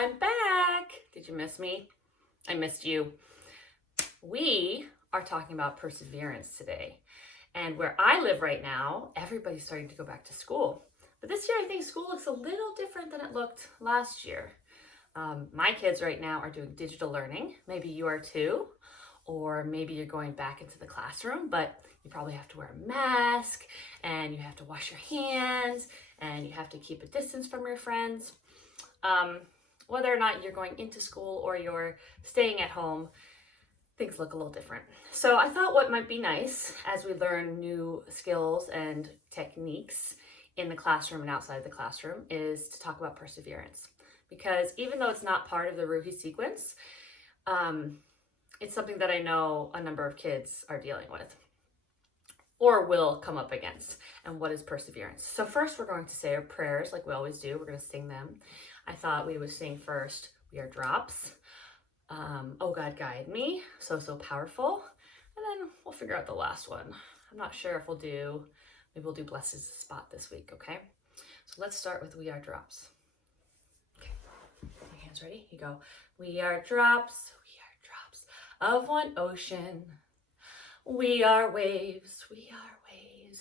I'm back. Did you miss me? I missed you. We are talking about perseverance today. And where I live right now, everybody's starting to go back to school. But this year, I think school looks a little different than it looked last year. My kids right now are doing digital learning. Maybe you are too. Or maybe you're going back into the classroom, but you probably have to wear a mask and you have to wash your hands and you have to keep a distance from your friends. Whether or not you're going into school or you're staying at home, things look a little different. So I thought what might be nice as we learn new skills and techniques in the classroom and outside the classroom is to talk about perseverance. Because even though it's not part of the Ruhi sequence, it's something that I know a number of kids are dealing with or will come up against. And what is perseverance? So first we're going to say our prayers like we always do. We're going to sing them. I thought we would sing first, We Are Drops. Oh God, guide me. So powerful. And then we'll figure out the last one. I'm not sure if maybe we'll do Bless is the Spot this week, okay? So let's start with We Are Drops. Okay, my hands ready? You go, we are drops of one ocean. We are waves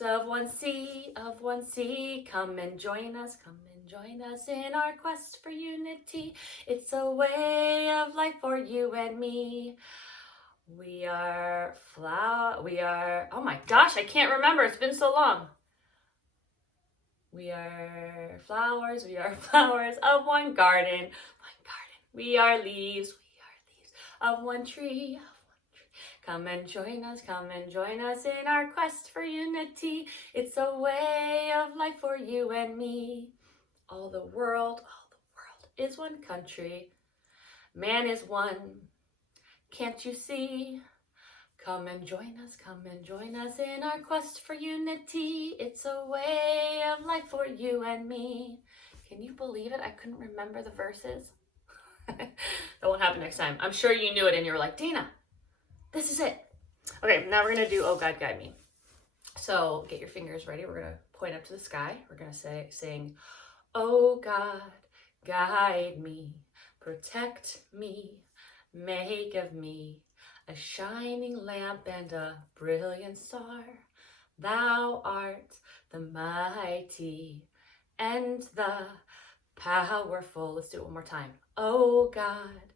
of one sea. Come and join us in our quest for unity. It's a way of life for you and me. We are, oh my gosh, I can't remember, it's been so long. We are flowers of one garden. We are leaves of one tree. Come and join us in our quest for unity. It's a way of life for you and me. All the world is one country. Man is one, can't you see? Come and join us in our quest for unity. It's a way of life for you and me. Can you believe it? I couldn't remember the verses. That won't happen next time. I'm sure you knew it and you were like, Dana, this is it. Okay, now we're gonna do Oh God, Guide Me. So get your fingers ready. We're gonna point up to the sky. We're gonna sing, Oh God, guide me, protect me, make of me a shining lamp and a brilliant star. Thou art the mighty and the powerful. Let's do it one more time. Oh God,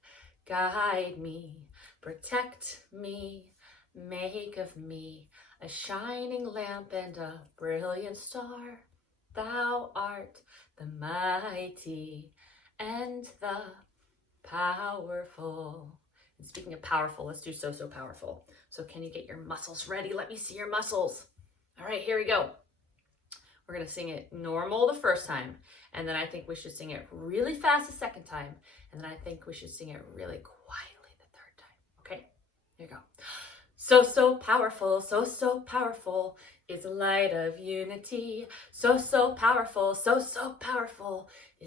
guide me, protect me, make of me a shining lamp and a brilliant star. Thou art the mighty and the powerful. And speaking of powerful, let's do so powerful. So can you get your muscles ready? Let me see your muscles. All right, here we go. We're gonna sing it normal the first time, and then I think we should sing it really fast the second time, and then I think we should sing it really quietly the third time. Okay, here you go. So powerful is the light of unity. So powerful is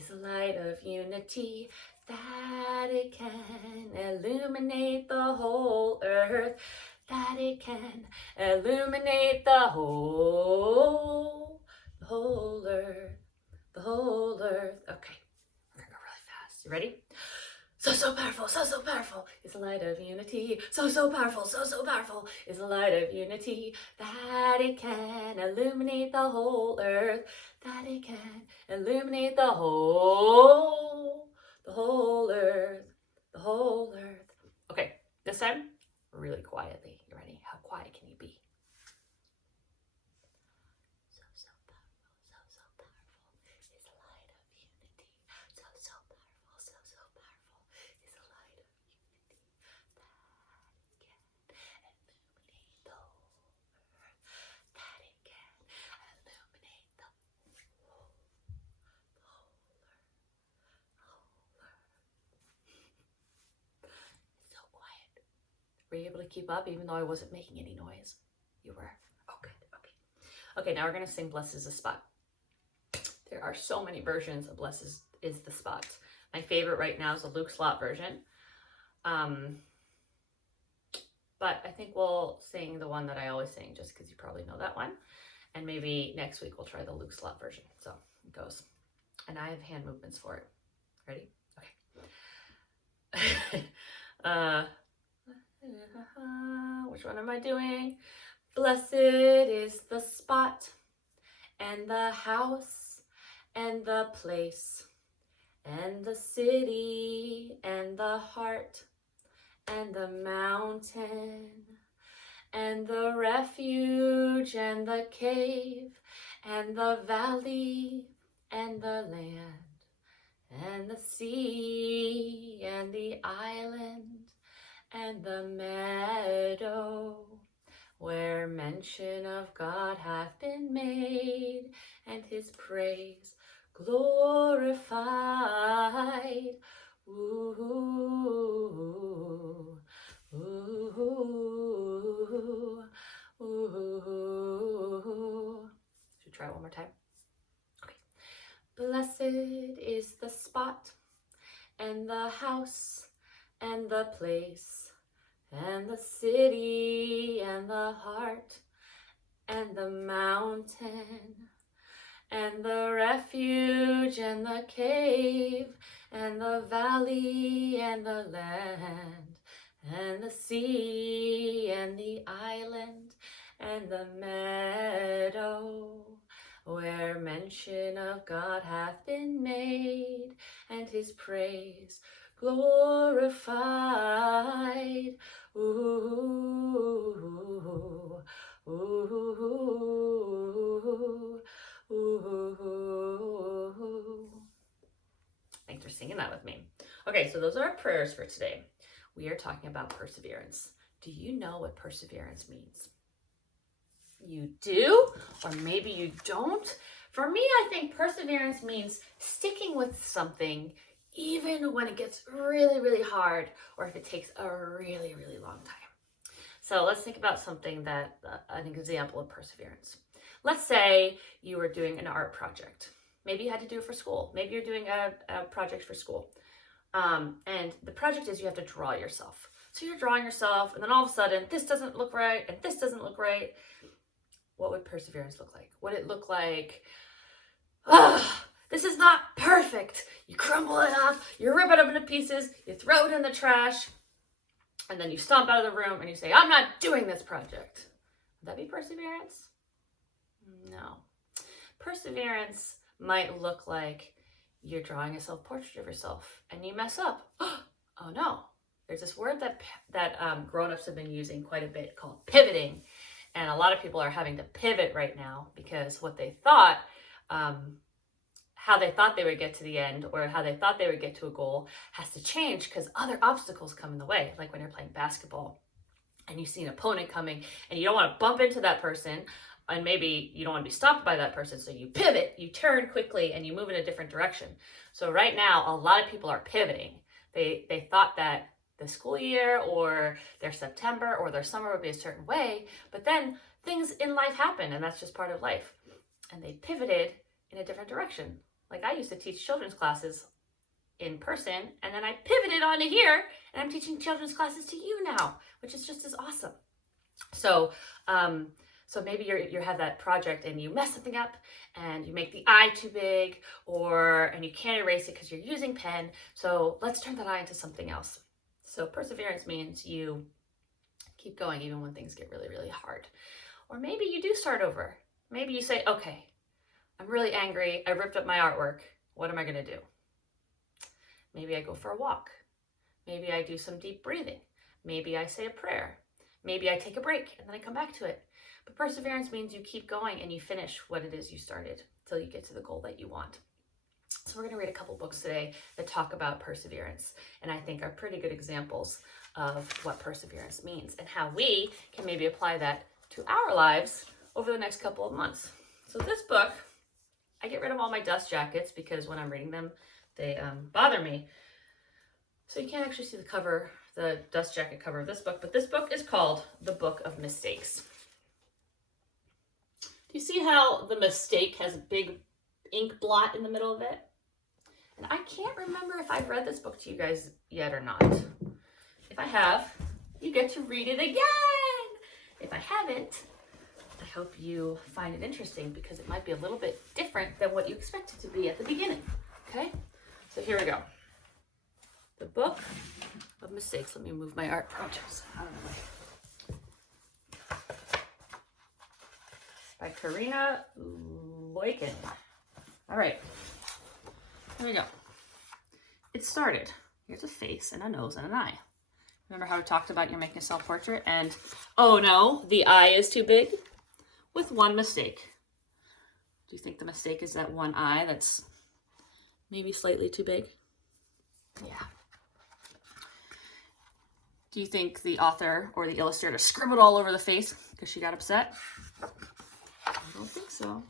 the light of unity, that it can illuminate the whole earth, that it can illuminate the whole earth, Okay, we're gonna go really fast. You ready? So powerful is the light of unity. So powerful is the light of unity, that it can illuminate the whole earth, that it can illuminate the whole earth. Okay, this time, really quietly. You ready? How quiet can you be? So powerful is the light of unity. So powerful is the light of unity, that it can illuminate the whole earth. It's so quiet. Were you able to keep up even though I wasn't making any noise? You were? Oh, good. Okay, now we're going to sing Bless is the Spot. There are so many versions of Bless is the Spot. My favorite right now is the Luke Slot version. But I think we'll sing the one that I always sing just because you probably know that one. And maybe next week we'll try the Luke Slot version. So it goes. And I have hand movements for it. Ready? Okay. Which one am I doing? Blessed is the spot and the house and the place and the city and the heart and the mountain and the refuge and the cave and the valley and the land and the sea and the island and the meadow, where mention of God hath been made, and his praise glorified. Ooh, ooh, ooh, ooh. Should we try it one more time? Okay. Blessed is the spot and the house and the place and the city and the heart and the mountain and the refuge and the cave and the valley and the land and the sea and the island and the meadow, where mention of God hath been made, and his praise glorified. Ooh, ooh, ooh, ooh. Thanks for singing that with me. Okay, so those are our prayers for today. We are talking about perseverance. Do you know what perseverance means? You do, or maybe you don't. For me, I think perseverance means sticking with something even when it gets really, really hard, or if it takes a really, really long time. So let's think about something that, an example of perseverance. Let's say you were doing an art project. Maybe you had to do it for school. Maybe you're doing a project for school. And the project is you have to draw yourself. So you're drawing yourself, and then all of a sudden, this doesn't look right, and this doesn't look right. What would perseverance look like? Would it look like, this is not perfect. You crumble it up, you rip it up into pieces, you throw it in the trash, and then you stomp out of the room and you say, I'm not doing this project. Would that be perseverance? No. Perseverance might look like you're drawing a self-portrait of yourself and you mess up. Oh no. There's this word that grown-ups have been using quite a bit called pivoting. And a lot of people are having to pivot right now because what they thought, how they thought they would get to the end, or how they thought they would get to a goal, has to change because other obstacles come in the way. Like when you're playing basketball and you see an opponent coming and you don't want to bump into that person, and maybe you don't want to be stopped by that person, so you pivot, you turn quickly, and you move in a different direction. So right now, a lot of people are pivoting. They thought that the school year or their September or their summer would be a certain way, but then things in life happen, and that's just part of life. And they pivoted in a different direction. Like I used to teach children's classes in person, and then I pivoted onto here, and I'm teaching children's classes to you now, which is just as awesome. So maybe you have that project and you mess something up and you make the eye too big, and you can't erase it because you're using pen. So let's turn that eye into something else. So perseverance means you keep going even when things get really, really hard. Or maybe you do start over. Maybe you say, okay, I'm really angry. I ripped up my artwork. What am I going to do? Maybe I go for a walk. Maybe I do some deep breathing. Maybe I say a prayer. Maybe I take a break and then I come back to it. But perseverance means you keep going and you finish what it is you started till you get to the goal that you want. So we're going to read a couple books today that talk about perseverance, and I think are pretty good examples of what perseverance means and how we can maybe apply that to our lives over the next couple of months. So this book, I get rid of all my dust jackets because when I'm reading them, they bother me. So you can't actually see the cover, the dust jacket cover of this book, but this book is called The Book of Mistakes. Do you see how the mistake has a big ink blot in the middle of it? And I can't remember if I've read this book to you guys yet or not. If I have, you get to read it again. If I haven't, I hope you find it interesting because it might be a little bit different than what you expect it to be at the beginning. Okay? So here we go. The Book of Mistakes. Let me move my art projects out of the way. By Karina Loiken. All right, here we go. It started. Here's a face and a nose and an eye. Remember how we talked about you're making a self-portrait and, oh no, the eye is too big? With one mistake. Do you think the mistake is that one eye that's maybe slightly too big? Yeah. Do you think the author or the illustrator scribbled all over the face because she got upset? I don't think so.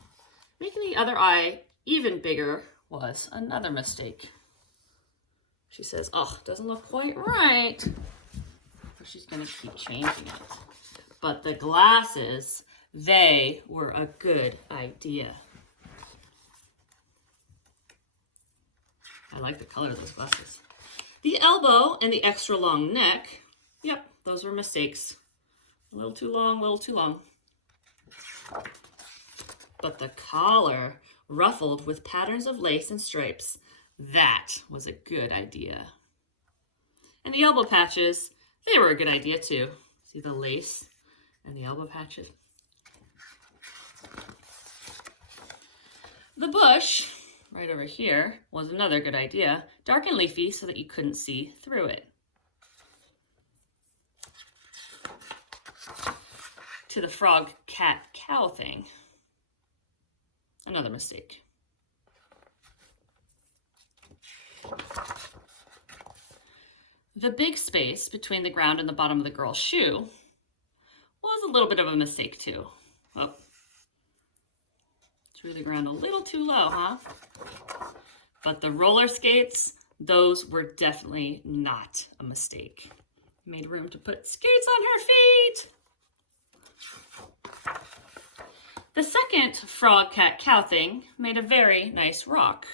Making the other eye even bigger was another mistake. She says, oh, doesn't look quite right. So she's going to keep changing it. But the glasses, they were a good idea. I like the color of those glasses. The elbow and the extra long neck, yep, those were mistakes. A little too long, a little too long. But the collar, ruffled with patterns of lace and stripes, that was a good idea. And the elbow patches, they were a good idea too. See the lace and the elbow patches? The bush, right over here, was another good idea. Dark and leafy so that you couldn't see through it. To the frog, cat, cow thing. Another mistake. The big space between the ground and the bottom of the girl's shoe was a little bit of a mistake too. Oh, threw the ground a little too low, huh? But the roller skates, those were definitely not a mistake. Made room to put skates on her feet. The second frog, cat, cow thing made a very nice rock.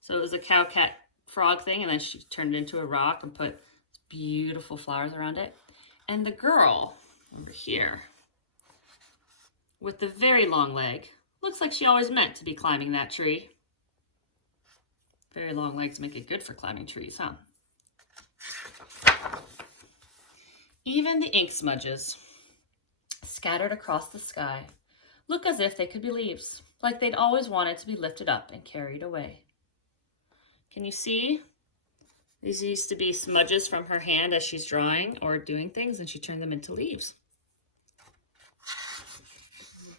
So it was a cow, cat, frog thing, and then she turned it into a rock and put beautiful flowers around it. And the girl over here with the very long leg, looks like she always meant to be climbing that tree. Very long legs make it good for climbing trees, huh? Even the ink smudges scattered across the sky look as if they could be leaves, like they'd always wanted to be lifted up and carried away. Can you see? These used to be smudges from her hand as she's drawing or doing things, and she turned them into leaves.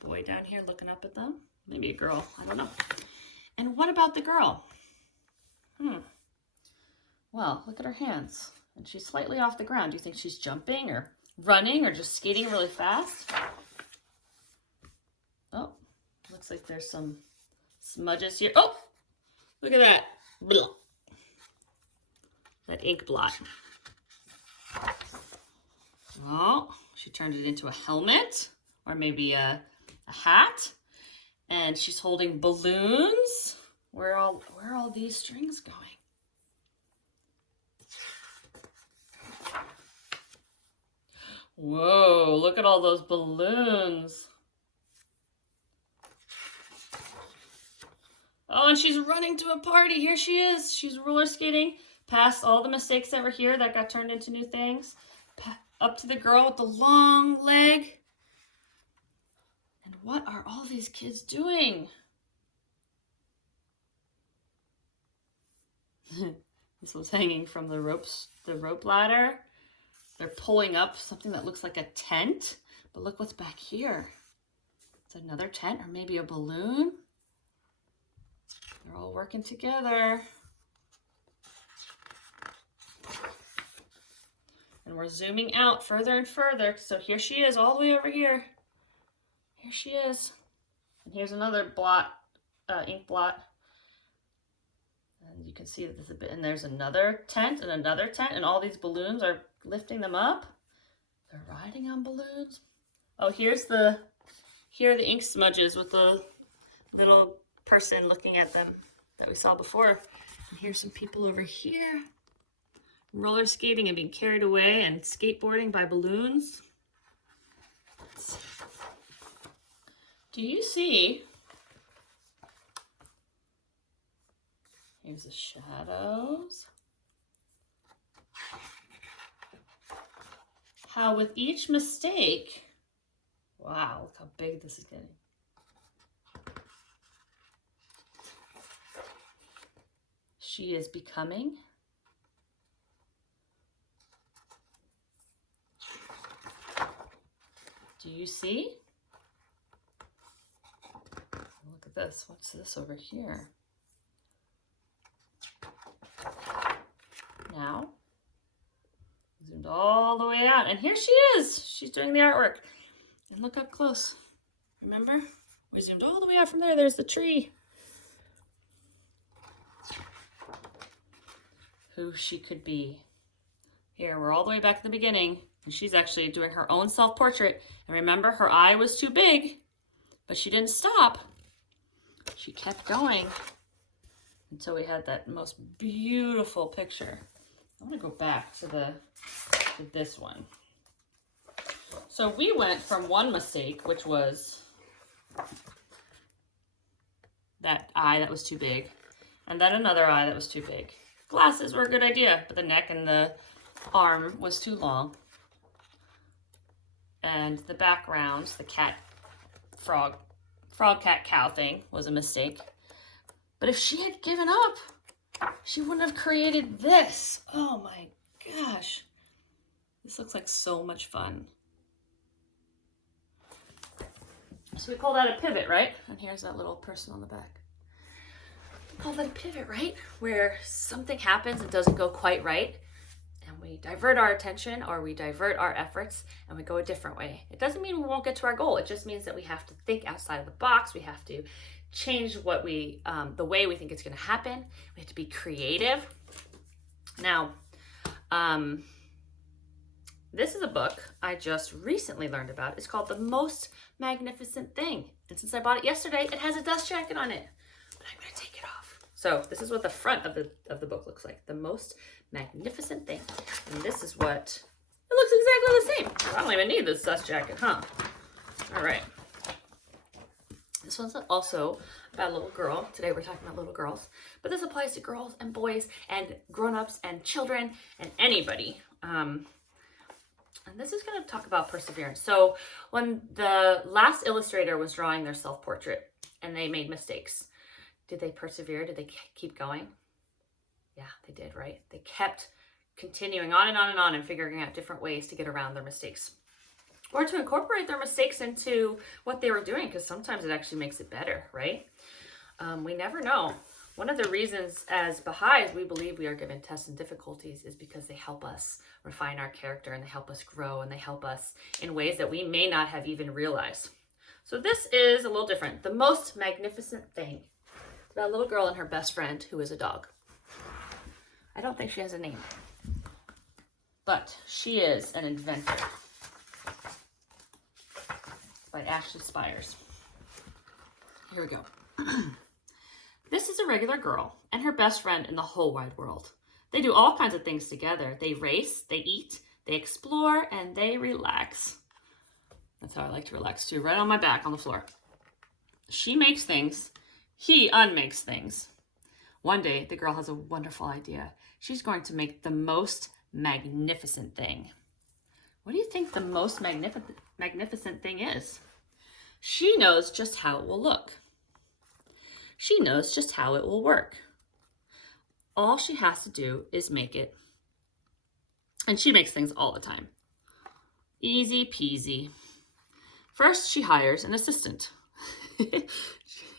Boy down here looking up at them. Maybe a girl, I don't know. And what about the girl? Well, look at her hands. And she's slightly off the ground. Do you think she's jumping or running or just skating really fast? Oh, looks like there's some smudges here. Oh, look at that. Blah. That ink blot. Oh, she turned it into a helmet or maybe a hat. And she's holding balloons. Where are all these strings going? Whoa, look at all those balloons. Oh, and she's running to a party. Here she is. She's roller skating past all the mistakes that were here that got turned into new things. Up to the girl with the long leg. And what are all these kids doing? This was hanging from the rope ladder. They're pulling up something that looks like a tent, but look what's back here. It's another tent or maybe a balloon. They're all working together. And we're zooming out further and further. So here she is all the way over here. Here she is. And here's another blot, ink blot. And you can see that there's a bit, and there's another tent, and all these balloons are lifting them up. They're riding on balloons. Oh, here are the ink smudges with the little person looking at them that we saw before. And here's some people over here roller skating and being carried away and skateboarding by balloons. Do you see? Here's the shadows. how with each mistake, wow, look how big this is getting. She is becoming do you see? Look at this. What's this over here? Now, zoomed all the way out. And here she is. She's doing the artwork. And look up close. Remember? We zoomed all the way out from there. There's the tree. Who she could be. Here, we're all the way back at the beginning. And she's actually doing her own self-portrait. And remember, her eye was too big, but she didn't stop. She kept going until we had that most beautiful picture. I'm gonna go back to this one. So we went from one mistake, which was that eye that was too big, and then another eye that was too big. Glasses were a good idea, but the neck and the arm was too long. And the background, the cat, frog, cat, cow thing was a mistake. But if she had given up, she wouldn't have created this. Oh my gosh. This looks like so much fun. So we call that a pivot, right? And here's that little person on the back. We call that a pivot, right? Where something happens and doesn't go quite right. And we divert our attention or we divert our efforts and we go a different way. It doesn't mean we won't get to our goal. It just means that we have to think outside of the box. We have to change what the way we think it's going to happen. We have to be creative. Now, this is a book I just recently learned about. It's called The Most Magnificent Thing. And since I bought it yesterday, it has a dust jacket on it. But I'm going to take it off. So this is what the front of the book looks like. The Most Magnificent Thing. And this is what, it looks exactly the same. I don't even need this dust jacket, huh? All right. This one's also about a little girl. Today we're talking about little girls. But this applies to girls and boys and grown-ups and children and anybody. And this is going to talk about perseverance. So when the last illustrator was drawing their self-portrait and they made mistakes, did they persevere? Did they keep going? Yeah, they did, right? They kept continuing on and on and on and figuring out different ways to get around their mistakes or to incorporate their mistakes into what they were doing, because sometimes it actually makes it better, right? We never know. One of the reasons as Baha'is we believe we are given tests and difficulties is because they help us refine our character and they help us grow and they help us in ways that we may not have even realized. So this is a little different. The Most Magnificent Thing. It's about a little girl and her best friend who is a dog. I don't think she has a name, but she is an inventor. By Ashley Spires. Here we go. This is a regular girl and her best friend in the whole wide world. They do all kinds of things together. They race, they eat, they explore, and they relax. That's how I like to relax too, right on my back on the floor. She makes things, he unmakes things. One day, the girl has a wonderful idea. She's going to make the most magnificent thing. What do you think the most magnificent thing is? She knows just how it will look. She knows just how it will work. All she has to do is make it. And she makes things all the time. Easy peasy. First, she hires an assistant.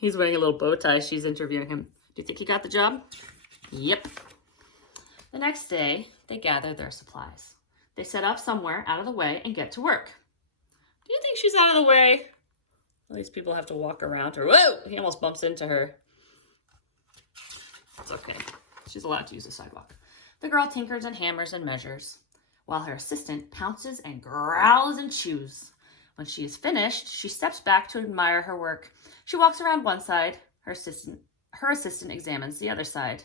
He's wearing a little bow tie. She's interviewing him. Do you think he got the job? Yep. The next day, they gather their supplies. They set up somewhere out of the way and get to work. Do you think she's out of the way? All these people have to walk around her. Whoa! He almost bumps into her. It's okay. She's allowed to use the sidewalk. The girl tinkers and hammers and measures, while her assistant pounces and growls and chews. When she is finished, she steps back to admire her work. She walks around one side. Her assistant examines the other side.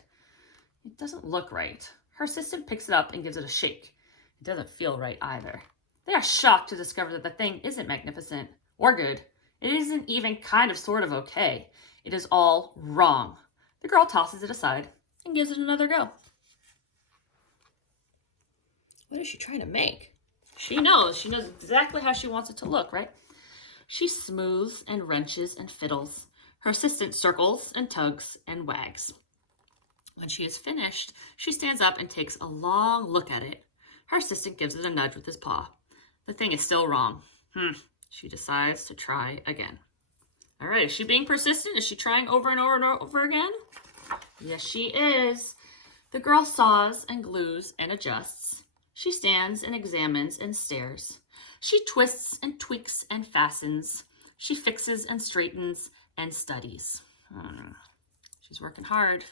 It doesn't look right. Her assistant picks it up and gives it a shake. It doesn't feel right either. They are shocked to discover that the thing isn't magnificent or good. It isn't even kind of sort of okay. It is all wrong. The girl tosses it aside and gives it another go. What is she trying to make? She knows exactly how she wants it to look, right? She smooths and wrenches and fiddles. Her assistant circles and tugs and wags. When she is finished, she stands up and takes a long look at it. Her assistant gives it a nudge with his paw. The thing is still wrong. She decides to try again. All right, is she being persistent? Is she trying over and over and over again? Yes, she is. The girl saws and glues and adjusts. She stands and examines and stares. She twists and tweaks and fastens. She fixes and straightens and studies. She's working hard.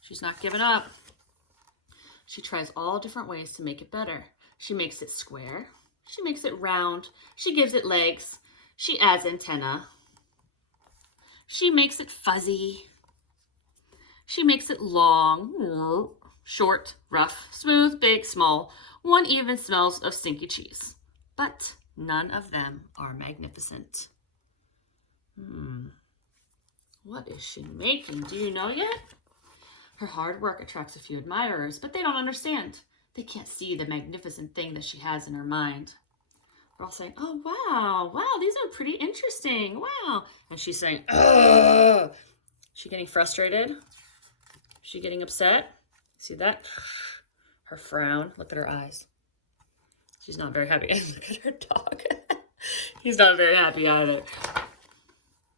She's not giving up. She tries all different ways to make it better. She makes it square. She makes it round. She gives it legs. She adds antenna. She makes it fuzzy. She makes it long, short, rough, smooth, big, small. One even smells of stinky cheese. But none of them are magnificent. What is she making? Do you know yet? Her hard work attracts a few admirers, but they don't understand. They can't see the magnificent thing that she has in her mind. They're all saying, oh, wow, these are pretty interesting, wow. And she's saying, ugh. She getting frustrated? She getting upset? See that? Her frown, look at her eyes. She's not very happy. And look at her dog. He's not very happy either.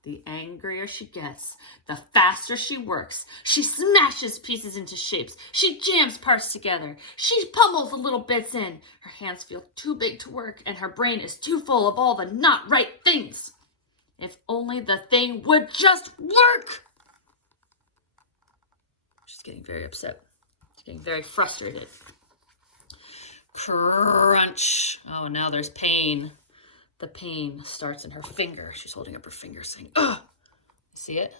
The angrier she gets, the faster she works. She smashes pieces into shapes. She jams parts together. She pummels the little bits in. Her hands feel too big to work, and her brain is too full of all the not right things. If only the thing would just work. She's getting very upset. She's getting very frustrated. Crunch. Oh, now there's pain. The pain starts in her finger. She's holding up her finger saying, ugh. See it?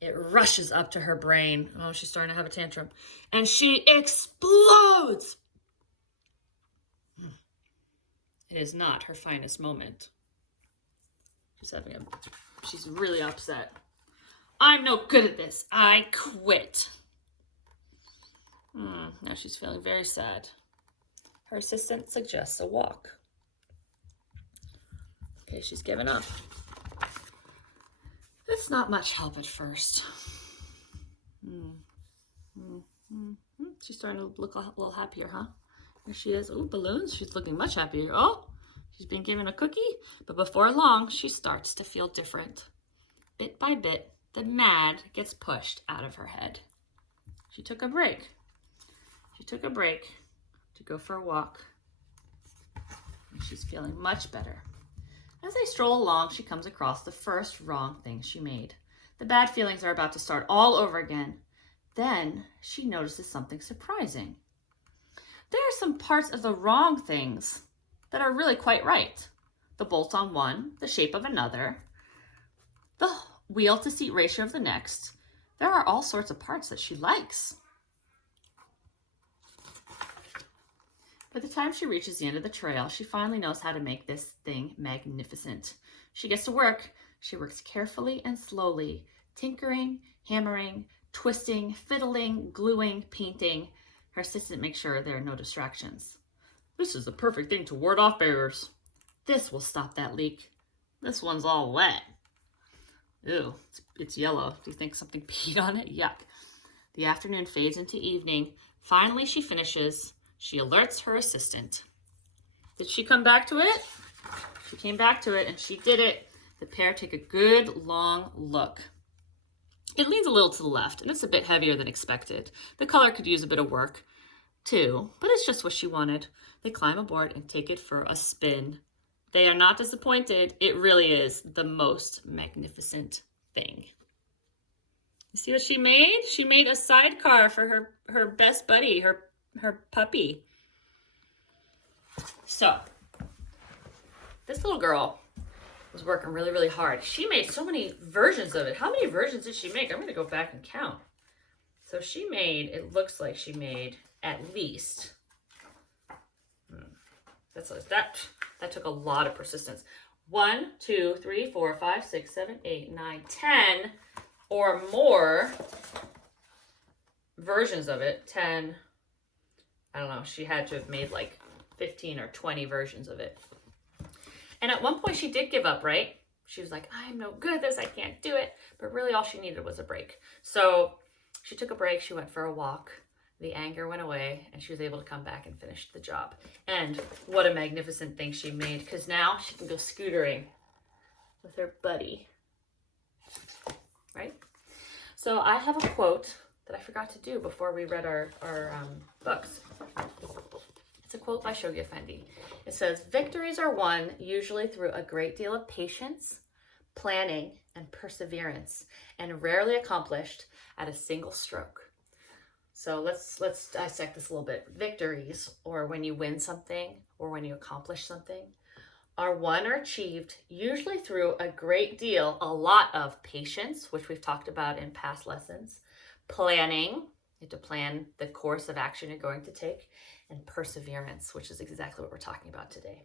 It rushes up to her brain. Oh, she's starting to have a tantrum. And she explodes. It is not her finest moment. She's really upset. I'm no good at this. I quit. Now she's feeling very sad. Her assistant suggests a walk. Okay, she's given up. It's not much help at first. She's starting to look a little happier, huh? There she is. Oh, balloons. She's looking much happier. Oh, she's been given a cookie. But before long, she starts to feel different. Bit by bit, the mad gets pushed out of her head. She took a break. She took a break to go for a walk. And she's feeling much better. As they stroll along, she comes across the first wrong thing she made. The bad feelings are about to start all over again. Then she notices something surprising. There are some parts of the wrong things that are really quite right. The bolts on one, the shape of another, the wheel to seat ratio of the next. There are all sorts of parts that she likes. By the time she reaches the end of the trail, she finally knows how to make this thing magnificent. She gets to work. She works carefully and slowly, tinkering, hammering, twisting, fiddling, gluing, painting. Her assistant makes sure there are no distractions. This is the perfect thing to ward off bears. This will stop that leak. This one's all wet. Ew, it's yellow. Do you think something peed on it? Yuck. The afternoon fades into evening. Finally, she finishes. She alerts her assistant. Did she come back to it? She came back to it and she did it. The pair take a good long look. It leans a little to the left and it's a bit heavier than expected. The color could use a bit of work too, but it's just what she wanted. They climb aboard and take it for a spin. They are not disappointed. It really is the most magnificent thing. You see what she made? She made a sidecar for her best buddy, her puppy. So, this little girl was working really, really hard. She made so many versions of it. How many versions did she make? I'm going to go back and count. So she made, it looks like she made at least, that took a lot of persistence. 1, 2, 3, 4, 5, 6, 7, 8, 9, 10 or more versions of it. 10, I don't know, she had to have made like 15 or 20 versions of it. And at one point she did give up, right? She was like, I'm no good at this, I can't do it. But really all she needed was a break. So she took a break, she went for a walk, the anger went away, and she was able to come back and finish the job. And what a magnificent thing she made, because now she can go scootering with her buddy, right? So I have a quote that I forgot to do before we read our books. It's a quote by Shoghi Effendi. It says, victories are won usually through a great deal of patience, planning, and perseverance, and rarely accomplished at a single stroke. So let's dissect this a little bit. Victories, or when you win something, or when you accomplish something, are won or achieved usually through a great deal, a lot of patience, which we've talked about in past lessons, planning, you have to plan the course of action you're going to take, and perseverance, which is exactly what we're talking about today,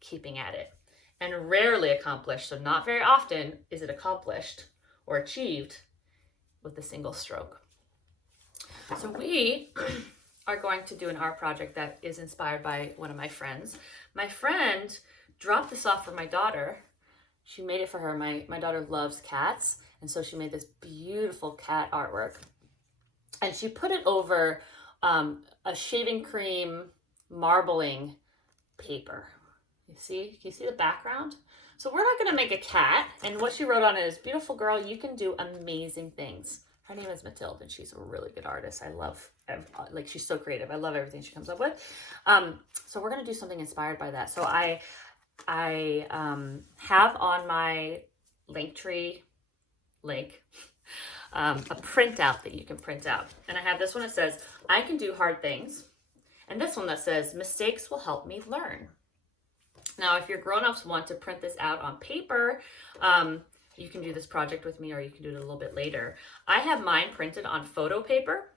keeping at it. And rarely accomplished, so not very often is it accomplished or achieved with a single stroke. So we are going to do an art project that is inspired by one of my friends. My friend dropped this off for my daughter. She made it for her. My daughter loves cats, and so she made this beautiful cat artwork. And she put it over a shaving cream marbling paper. You see? Can you see the background? So we're not going to make a cat. And what she wrote on it is, beautiful girl, you can do amazing things. Her name is Matilda, and she's a really good artist. I love, like, she's so creative. I love everything she comes up with. So we're going to do something inspired by that. So I have on my Linktree link a printout that you can print out. And I have this one that says, I can do hard things. And this one that says, mistakes will help me learn. Now, if your grown-ups want to print this out on paper, you can do this project with me, or you can do it a little bit later. I have mine printed on photo paper.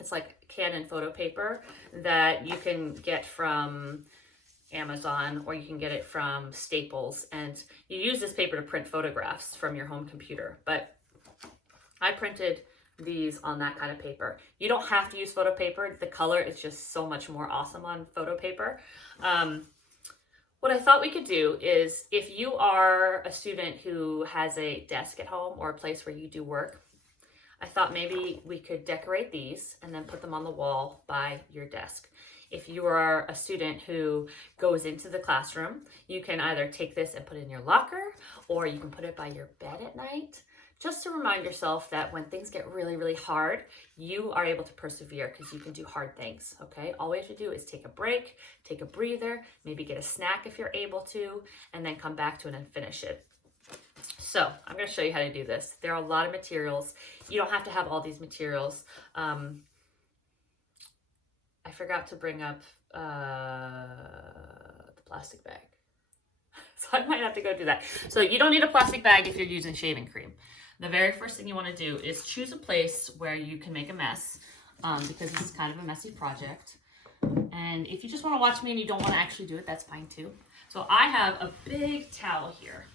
It's like Canon photo paper that you can get from Amazon, or you can get it from Staples. And you use this paper to print photographs from your home computer. But I printed these on that kind of paper. You don't have to use photo paper. The color is just so much more awesome on photo paper. What I thought we could do is, if you are a student who has a desk at home or a place where you do work, I thought maybe we could decorate these and then put them on the wall by your desk. If you are a student who goes into the classroom, you can either take this and put it in your locker, or you can put it by your bed at night, just to remind yourself that when things get really, really hard, you are able to persevere because you can do hard things, okay? All we have to do is take a break, take a breather, maybe get a snack if you're able to, and then come back to it and finish it. So I'm going to show you how to do this. There are a lot of materials. You don't have to have all these materials. I forgot to bring up the plastic bag. So I might have to go do that. So you don't need a plastic bag if you're using shaving cream. The very first thing you want to do is choose a place where you can make a mess, because this is kind of a messy project. And if you just want to watch me and you don't want to actually do it, that's fine too. So I have a big towel here,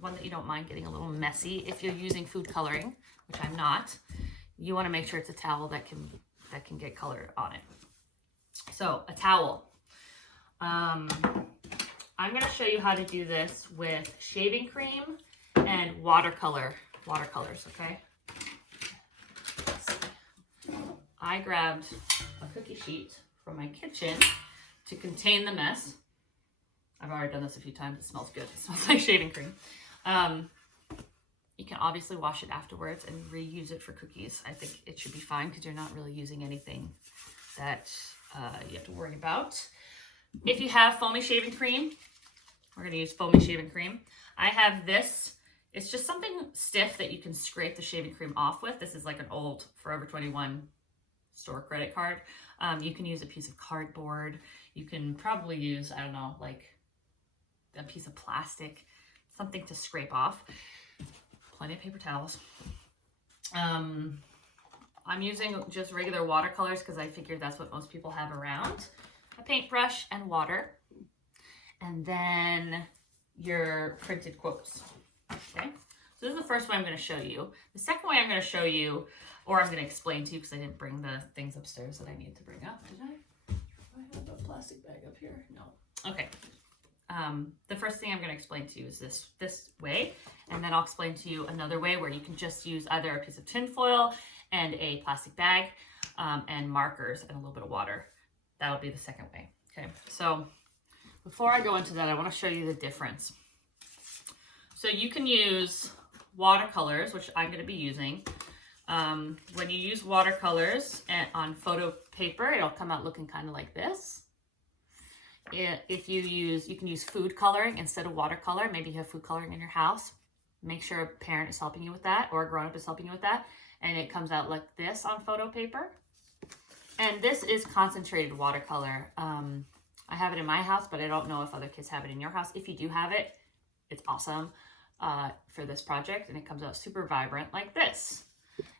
one that you don't mind getting a little messy. If you're using food coloring, which I'm not, you want to make sure it's a towel that can get color on it. So a towel. I'm going to show you how to do this with shaving cream and watercolors, okay? I grabbed a cookie sheet from my kitchen to contain the mess. I've already done this a few times. It smells good. It smells like shaving cream. You can obviously wash it afterwards and reuse it for cookies. I think it should be fine because you're not really using anything that you have to worry about. If you have foamy shaving cream, we're going to use foamy shaving cream. I have this. It's just something stiff that you can scrape the shaving cream off with. This is like an old Forever 21 store credit card. You can use a piece of cardboard. You can probably use, I don't know, like a piece of plastic, something to scrape off. Plenty of paper towels. I'm using just regular watercolors because I figured that's what most people have around. A paintbrush and water. And then your printed quotes. Okay, So this is the first way I'm going to show you. The second way I'm going to show you, or I'm going to explain to you, because I didn't bring the things upstairs that I needed to bring up. Did I? Do I have a plastic bag up here? No. Okay. The first thing I'm going to explain to you is this way, and then I'll explain to you another way where you can just use either a piece of tin foil and a plastic bag and markers and a little bit of water. That'll be the second way. Okay, so before I go into that, I want to show you the difference. So you can use watercolors, which I'm going to be using. When you use watercolors on photo paper, it'll come out looking kind of like this. If you can use food coloring instead of watercolor. Maybe you have food coloring in your house. Make sure a parent is helping you with that, or a grown-up is helping you with that. And it comes out like this on photo paper. And this is concentrated watercolor. I have it in my house, but I don't know if other kids have it in your house. If you do have it, it's awesome for this project, and it comes out super vibrant like this.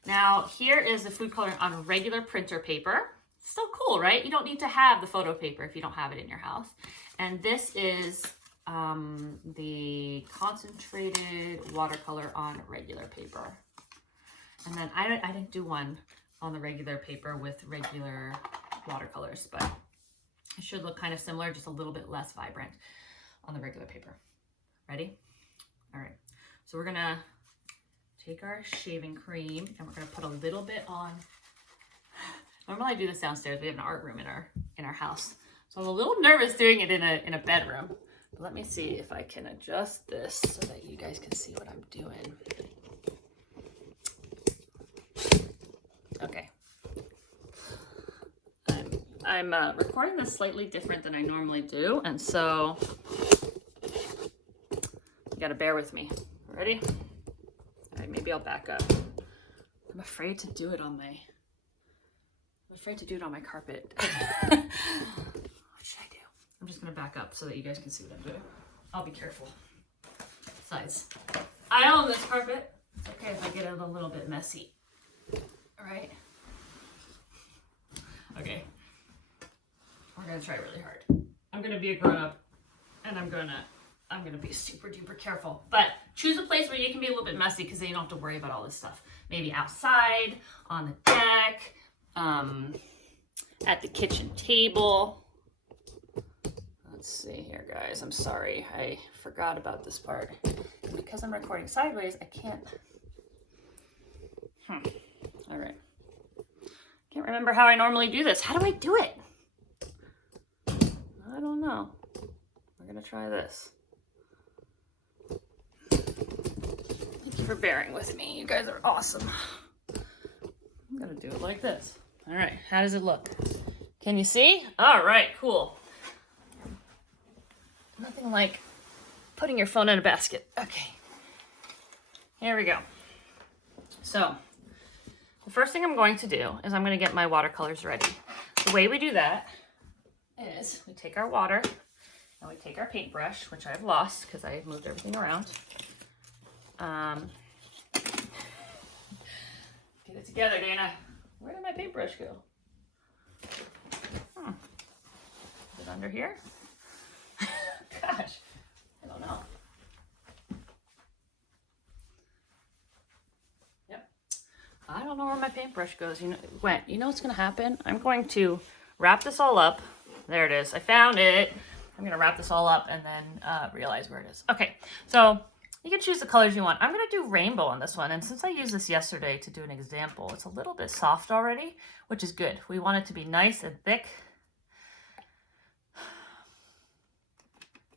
Now, here is the food coloring on regular printer paper. Still cool, right? You don't need to have the photo paper if you don't have it in your house. And this is the concentrated watercolor on regular paper. And then I didn't do one on the regular paper with regular watercolors, but it should look kind of similar, just a little bit less vibrant on the regular paper. Ready? All right. So we're gonna take our shaving cream and we're gonna put a little bit on. Normally I do this downstairs. We have an art room in our house. So I'm a little nervous doing it in a bedroom. But let me see if I can adjust this so that you guys can see what I'm doing. Okay. I'm recording this slightly different than I normally do, and so you gotta bear with me. Ready? All right, maybe I'll back up. I'm afraid to do it on my carpet. What should I do? I'm just gonna back up so that you guys can see what I'm doing. I'll be careful. Besides, I own this carpet. It's okay if I get it a little bit messy. All right. Okay. We're gonna try really hard. I'm gonna be a grown-up, and I'm gonna be super duper careful. But choose a place where you can be a little bit messy, because then you don't have to worry about all this stuff. Maybe outside, on the deck, at the kitchen table. Let's see here, guys. I'm sorry, I forgot about this part. And because I'm recording sideways, I can't. All right. Can't remember how I normally do this. How do I do it? I don't know. We're gonna try this. Thank you for bearing with me. You guys are awesome. I'm gonna do it like this. All right, how does it look? Can you see? All right, cool. Nothing like putting your phone in a basket. Okay, here we go. So, the first thing I'm going to do is I'm going to get my watercolors ready. The way we do that is we take our water and we take our paintbrush, which I've lost because I moved everything around. Get it together, Dana. Where did my paintbrush go? Is it under here? Gosh, I don't know. Yep. I don't know where my paintbrush goes. You know what's going to happen? I'm going to wrap this all up. There it is. I found it. I'm going to wrap this all up and then realize where it is. Okay, so you can choose the colors you want. I'm going to do rainbow on this one. And since I used this yesterday to do an example, it's a little bit soft already, which is good. We want it to be nice and thick.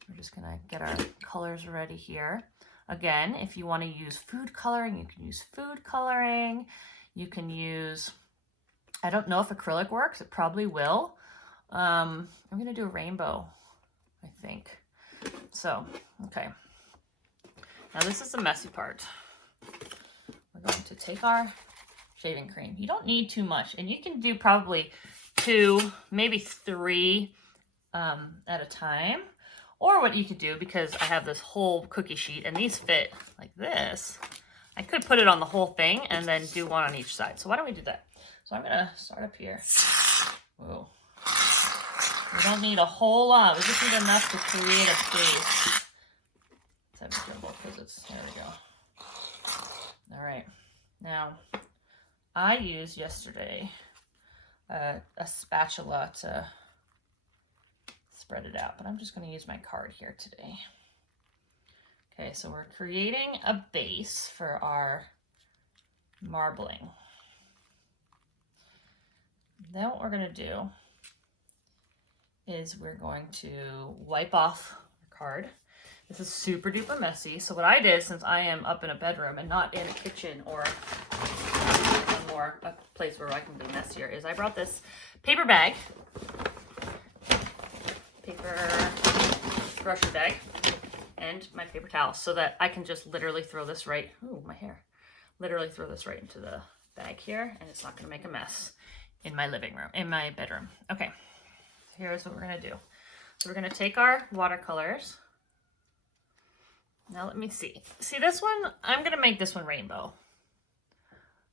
We're just going to get our colors ready here. Again, if you want to use food coloring, you can use food coloring. You can use, I don't know if acrylic works. It probably will. I'm going to do a rainbow, I think. So, okay. Now this is the messy part. We're going to take our shaving cream. You don't need too much, and you can do probably 2, maybe 3 at a time. Or what you could do, because I have this whole cookie sheet and these fit like this, I could put it on the whole thing and then do one on each side. So why don't we do that? So I'm gonna start up here. Whoa. We don't need a whole lot. We just need enough to create a base. Let's have a gimbal because it's, there we go. All right, now I used yesterday a spatula to spread it out, but I'm just going to use my card here today. Okay, so we're creating a base for our marbling. Then what we're going to do is we're going to wipe off the card. This is super duper messy. So what I did, since I am up in a bedroom and not in a kitchen or a place where I can be messier, is I brought this paper bag, paper grocery bag, and my paper towel so that I can just literally throw this right, ooh, my hair, literally throw this right into the bag here, and it's not going to make a mess in my living room, in my bedroom. Okay, here's what we're going to do. So we're going to take our watercolors. Now let me see. See this one? I'm going to make this one rainbow.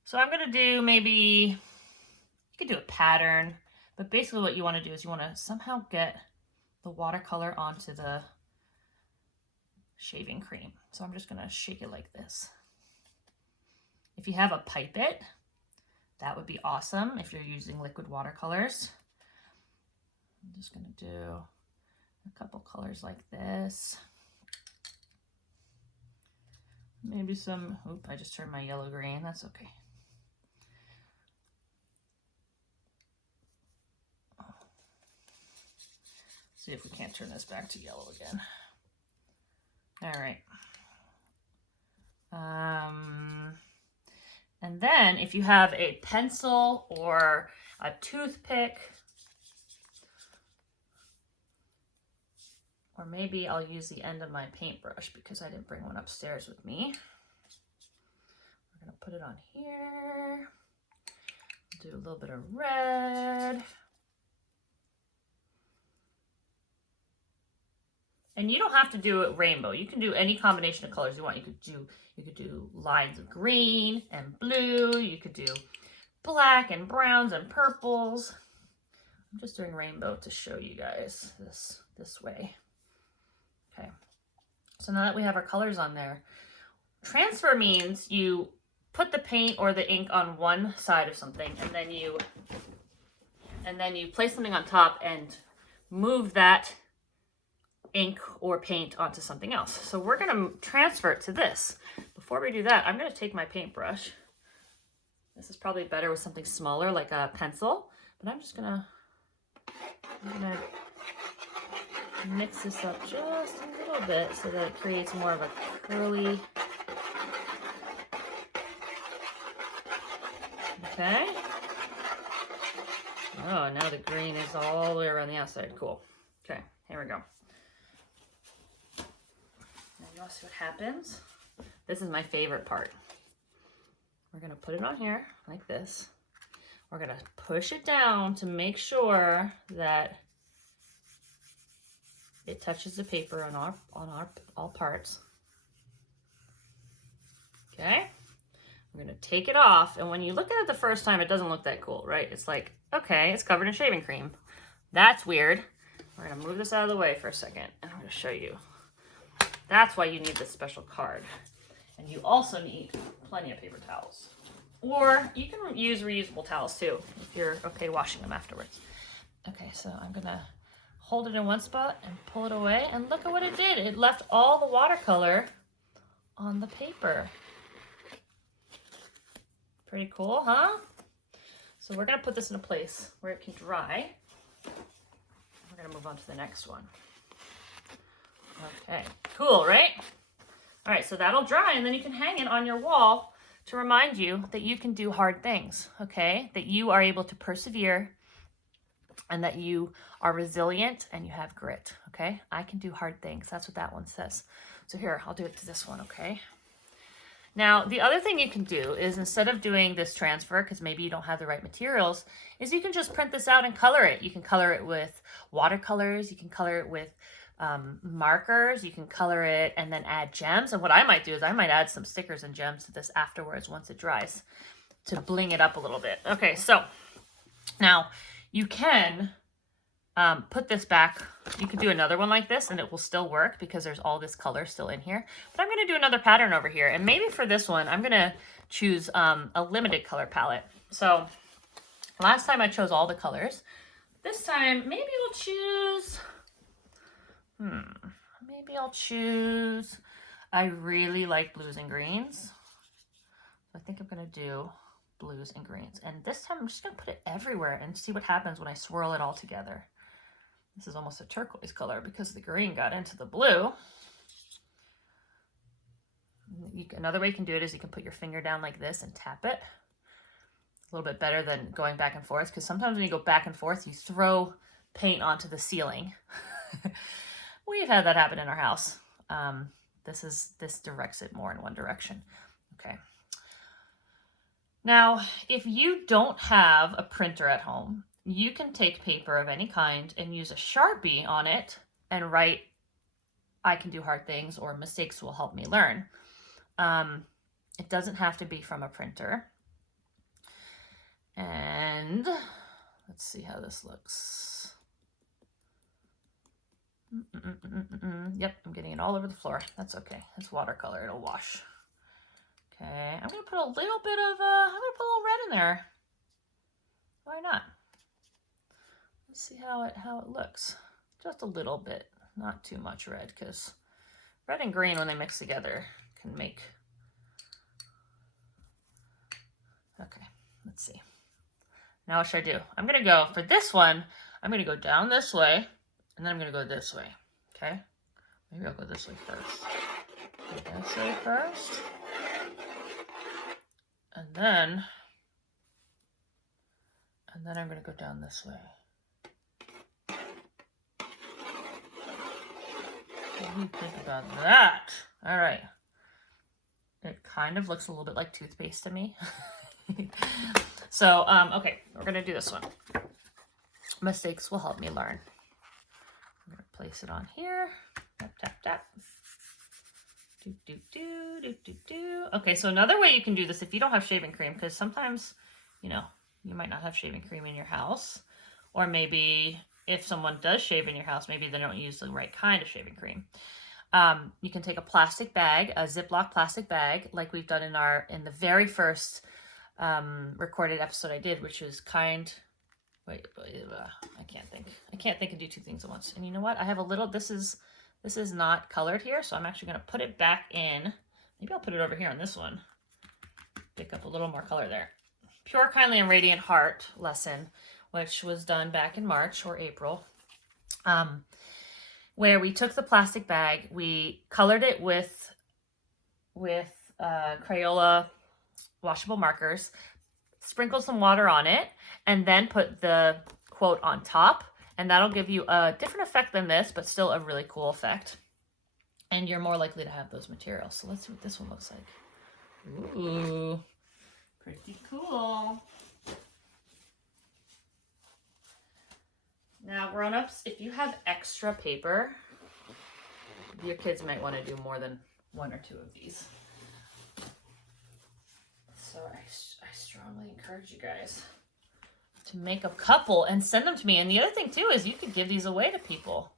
So I'm going to do maybe, you could do a pattern, but basically what you want to do is you want to somehow get the watercolor onto the shaving cream. So I'm just going to shake it like this. If you have a pipette, that would be awesome if you're using liquid watercolors. I'm just going to do a couple colors like this. Maybe some, oop, I just turned my yellow green. That's okay. See if we can't turn this back to yellow again. All right. And then if you have a pencil or a toothpick, or maybe I'll use the end of my paintbrush because I didn't bring one upstairs with me. We're gonna put it on here. Do a little bit of red. And you don't have to do it rainbow. You can do any combination of colors you want. You could do lines of green and blue. You could do black and browns and purples. I'm just doing rainbow to show you guys this way. Okay. So now that we have our colors on there, transfer means you put the paint or the ink on one side of something, and then you place something on top and move that ink or paint onto something else. So we're going to transfer it to this. Before we do that, I'm going to take my paintbrush. This is probably better with something smaller like a pencil, but I'm gonna mix this up just a little bit so that it creates more of a curly. Okay. Oh, now the green is all the way around the outside. Cool. Okay, here we go. Now you'll see what happens. This is my favorite part. We're going to put it on here like this. We're going to push it down to make sure that it touches the paper on all parts. Okay? We're going to take it off, and when you look at it the first time, it doesn't look that cool, right? It's like, okay, it's covered in shaving cream. That's weird. We're going to move this out of the way for a second, and I'm going to show you. That's why you need this special card. And you also need plenty of paper towels. Or you can use reusable towels too, if you're okay washing them afterwards. Okay, so I'm gonna hold it in one spot and pull it away, and look at what it did. It left all the watercolor on the paper. Pretty cool, huh? So we're gonna put this in a place where it can dry. We're gonna move on to the next one. Okay, cool, right? All right, so that'll dry, and then you can hang it on your wall to remind you that you can do hard things, okay? That you are able to persevere and that you are resilient and you have grit, okay? I can do hard things. That's what that one says. So here, I'll do it to this one, okay? Now, the other thing you can do is, instead of doing this transfer, because maybe you don't have the right materials, is you can just print this out and color it. You can color it with watercolors. You can color it with markers. You can color it and then add gems. And what I might do is I might add some stickers and gems to this afterwards once it dries to bling it up a little bit. Okay, so now you can put this back. You could do another one like this and it will still work because there's all this color still in here. But I'm going to do another pattern over here. And maybe for this one, I'm going to choose a limited color palette. So last time I chose all the colors. This time, maybe we'll choose, maybe I'll choose, I really like blues and greens. So I think I'm going to do blues and greens. And this time I'm just going to put it everywhere and see what happens when I swirl it all together. This is almost a turquoise color because the green got into the blue. Another way you can do it is you can put your finger down like this and tap it. A little bit better than going back and forth, because sometimes when you go back and forth, you throw paint onto the ceiling. We've had that happen in our house. This directs it more in one direction. Okay. Now, if you don't have a printer at home, you can take paper of any kind and use a Sharpie on it and write, "I can do hard things," or "mistakes will help me learn." It doesn't have to be from a printer. And let's see how this looks. Yep, I'm getting it all over the floor. That's okay. It's watercolor. It'll wash. Okay, I'm going to put a little bit of, I'm going to put a little red in there. Why not? Let's see how it looks. Just a little bit, not too much red, because red and green, when they mix together, can make... Okay, let's see. Now what should I do? I'm going to go, for this one, I'm going to go down this way, and then I'm going to go this way, okay? Maybe I'll go this way first. Go this way first. And then I'm going to go down this way. What do you think about that? All right. It kind of looks a little bit like toothpaste to me. So, okay, we're going to do this one. Mistakes will help me learn. I'm going to place it on here. Tap, tap, tap. Do, do, do, do, do, do. Okay, so another way you can do this if you don't have shaving cream, because sometimes, you know, you might not have shaving cream in your house. Or maybe if someone does shave in your house, maybe they don't use the right kind of shaving cream. You can take a plastic bag, a Ziploc plastic bag, like we've done in the very first recorded episode I did, which is I can't think and do two things at once. And you know what? I have a little, this is not colored here, so I'm actually going to put it back in. Maybe I'll put it over here on this one. Pick up a little more color there. Pure, Kindly, and Radiant Heart lesson, which was done back in March or April, where we took the plastic bag, we colored it with Crayola washable markers, sprinkled some water on it, and then put the quote on top, and that'll give you a different effect than this, but still a really cool effect. And you're more likely to have those materials. So let's see what this one looks like. Ooh, pretty cool. Now, grown-ups, if you have extra paper, your kids might want to do more than one or two of these. So I strongly encourage you guys to make a couple and send them to me. And the other thing too is you could give these away to people,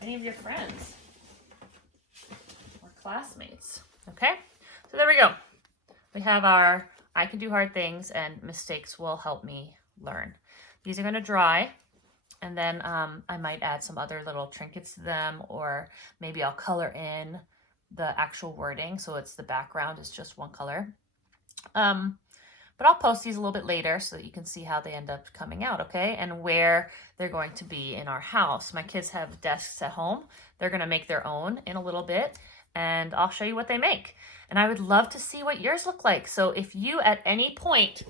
any of your friends or classmates. Okay, so there we go. We have our I can do hard things and mistakes will help me learn. These are going to dry, and then I might add some other little trinkets to them, or maybe I'll color in the actual wording so it's the background is just one color. But I'll post these a little bit later so that you can see how they end up coming out, okay? And where they're going to be in our house. My kids have desks at home. They're going to make their own in a little bit, and I'll show you what they make. And I would love to see what yours look like. So if you at any point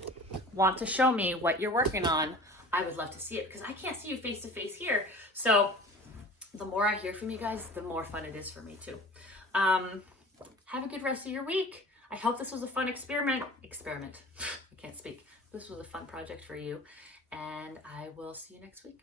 want to show me what you're working on, I would love to see it, because I can't see you face to face here. So the more I hear from you guys, the more fun it is for me too. Have a good rest of your week. I hope this was a fun experiment. I can't speak. This was a fun project for you, and I will see you next week.